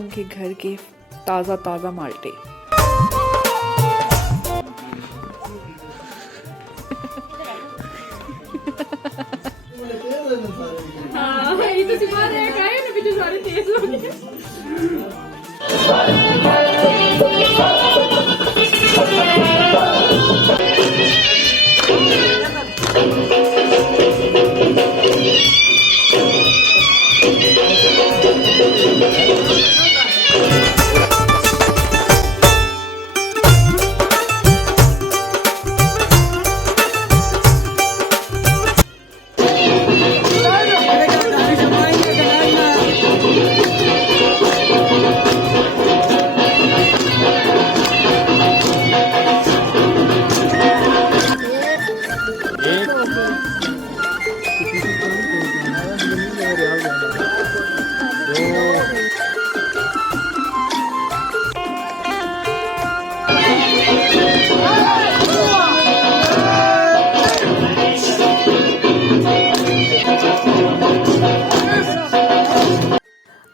लोगों के घर के ताज़ा ताज़ा माल्टे। हाँ, ये तो सिपा रहे हैं, क्या है ना पीछे सारे तेज लोग।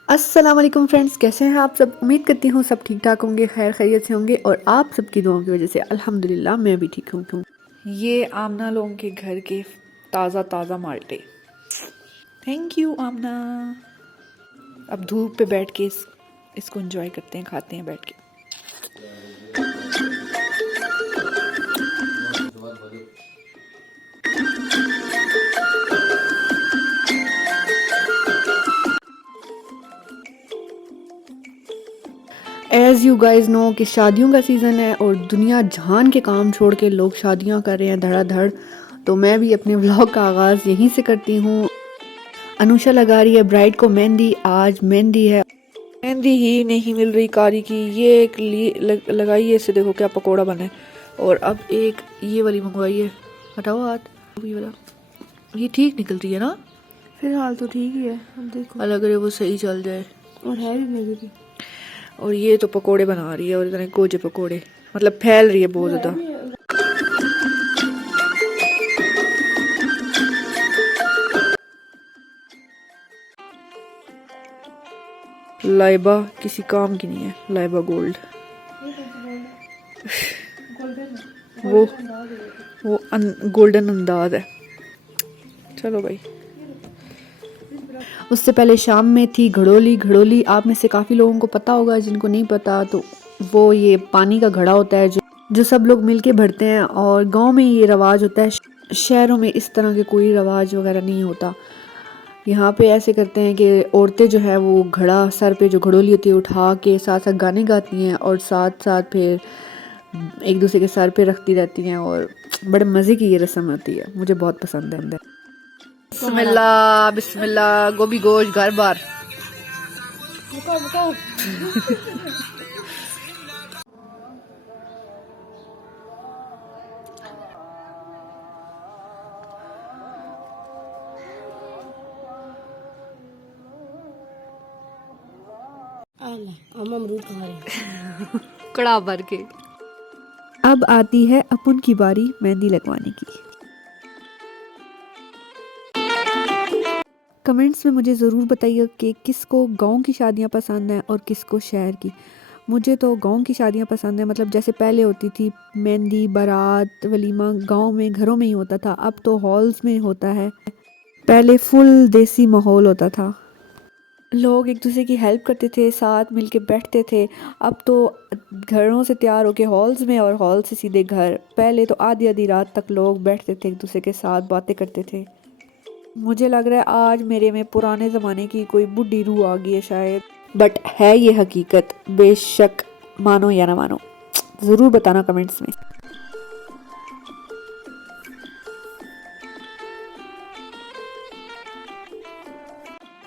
अस्सलाम वालेकुम फ्रेंड्स, कैसे हैं आप सब। उम्मीद करती हूँ सब ठीक ठाक होंगे, खैर खैरियत से होंगे और आप सबकी दुआओं की वजह से अल्हम्दुलिल्लाह मैं भी ठीक हूँ। ये आमना लोगों के घर के ताज़ा ताज़ा माल्टे। थैंक यू आमना। अब धूप पे बैठ के इसको एंजॉय करते हैं, खाते हैं बैठ के। एज़ यू गाइज नो कि शादियों का सीज़न है और दुनिया जहान के काम छोड़ के लोग शादियां कर रहे हैं धड़ाधड़। तो मैं भी अपने व्लॉग का आगाज़ यहीं से करती हूँ। अनुषा लगा रही है ब्राइड को मेहंदी। आज मेहंदी है, मेहंदी ही नहीं मिल रही कारी की। ये एक लगाई है, इससे देखो क्या पकोड़ा बने। और अब एक ये वाली मंगवाई है। हटाओ हाथ। ये वाला ये ठीक निकल रही है ना। फिलहाल तो ठीक ही है, अब देखो। अलग रहे वो सही चल जाए। और है भी मेरी भी। और ये तो पकोड़े बना रही है और इतने गोजे पकोड़े, मतलब फैल रही है बहुत ज़्यादा। लाइबा किसी काम की नहीं है, लाइबा गोल्ड। वो गोल्डन अंदाज है। चलो भाई। उससे पहले शाम में थी घड़ोली। घड़ोली आप में से काफ़ी लोगों को पता होगा, जिनको नहीं पता तो वो ये पानी का घड़ा होता है जो सब लोग मिलके भरते हैं। और गांव में ये रवाज होता है, शहरों में इस तरह के कोई रवाज वगैरह नहीं होता। यहाँ पे ऐसे करते हैं कि औरतें जो है वो घड़ा सर पे जो घड़ोली होती है उठा के साथ साथ गाने गाती हैं और साथ साथ फिर एक दूसरे के सर पे रखती रहती हैं और बड़े मज़े की ये रस्म होती है। मुझे बहुत पसंद है। बिस्मिल्लाह बिस्मिल्लाह, गोभी गोश्त घर बार। हम अमरूद खा रहे हैं कड़ा भर के। अब आती है अपन की बारी मेहंदी लगवाने की। कमेंट्स में मुझे ज़रूर बताइए कि किसको गांव की शादियां पसंद हैं और किसको शहर की। मुझे तो गांव की शादियां पसंद है, मतलब जैसे पहले होती थी मेहंदी बारात वलीमा गांव में घरों में ही होता था। अब तो हॉल्स में होता है। पहले फुल देसी माहौल होता था, लोग एक दूसरे की हेल्प करते थे, साथ मिलके बैठते थे। अब तो घरों से तैयार होके हॉल्स में और हॉल से सीधे घर। पहले तो आधी आधी रात तक लोग बैठते थे, एक दूसरे के साथ बातें करते थे। मुझे लग रहा है आज मेरे में पुराने ज़माने की कोई बुढ़ी रूह आ गई है शायद, बट है ये हकीकत। बेशक मानो या ना मानो, ज़रूर बताना कमेंट्स में।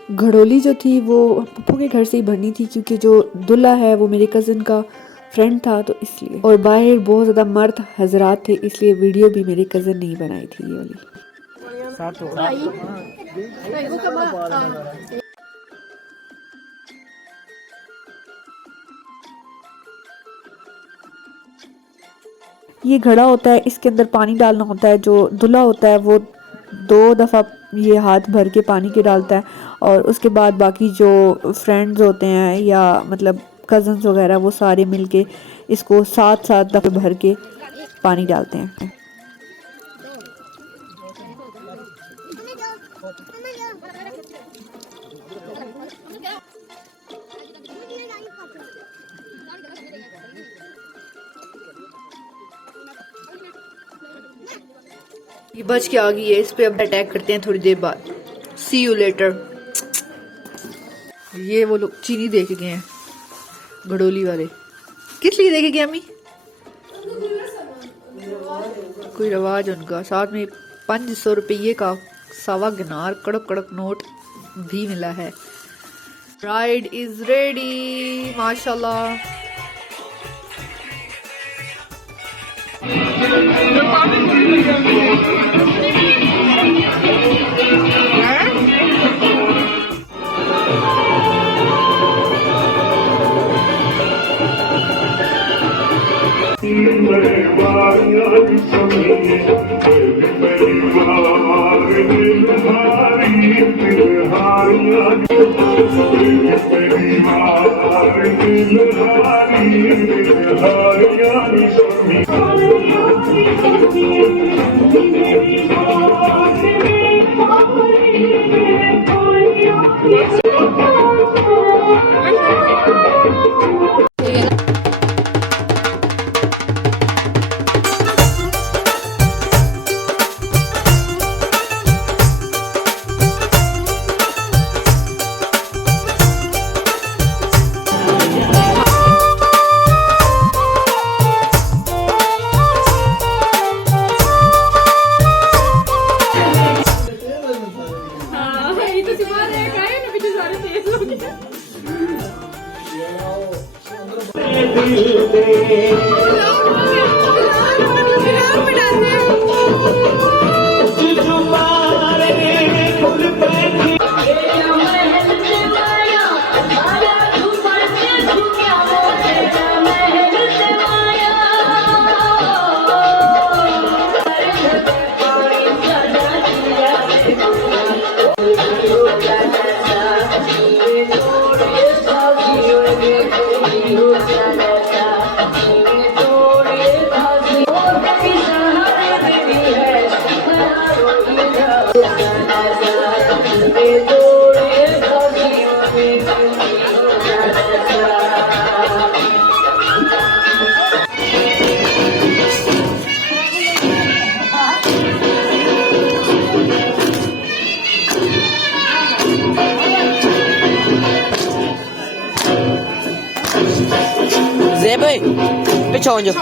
घड़ोली जो थी वो पप्पू के घर से ही भरनी थी, क्योंकि जो दूल्हा है वो मेरे कज़न का फ्रेंड था तो इसलिए। और बाहर बहुत ज़्यादा मर्द हजरात थे, इसलिए वीडियो भी मेरे कज़न ने ही बनाई थी ये वाली। ये घड़ा होता है, इसके अंदर पानी डालना होता है। जो दूल्हा होता है वो 2 दफ़ा ये हाथ भर के पानी के डालता है और उसके बाद बाकी जो फ्रेंड्स होते हैं या मतलब कज़न्स वगैरह वो सारे मिलके इसको साथ साथ दफ़े भर के पानी डालते हैं। ये बच के आ गई है, इस पे अब अटैक करते हैं थोड़ी देर बाद। सी यू लेटर। ये वो लोग चीनी दे के गए हैं घड़ोली वाले। किस लिए दे के गए अम्मी? कोई रवाज उनका। साथ में 500 रुपये का सावा गिनार कड़क कड़क नोट भी मिला है। राइड इज रेडी माशाल्लाह। Dép ơi, cái tròn chưa?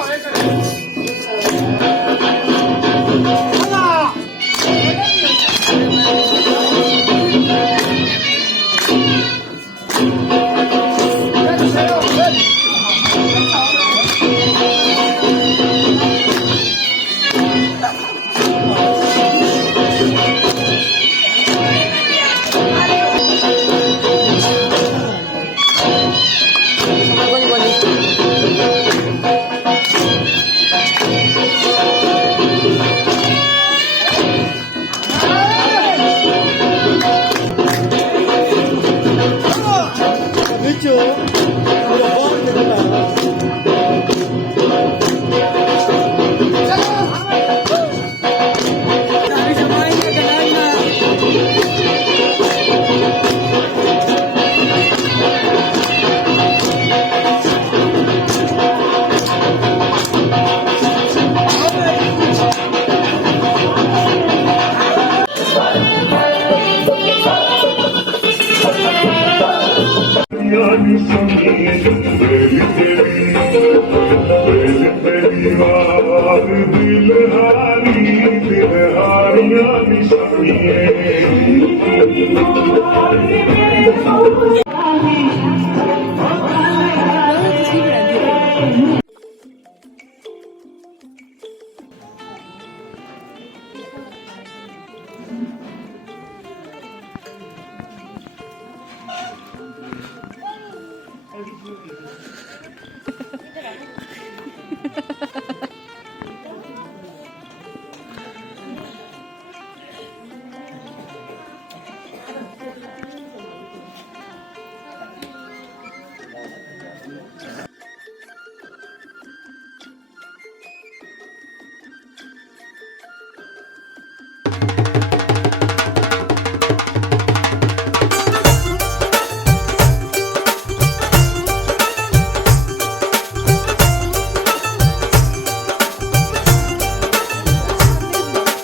दिल हारी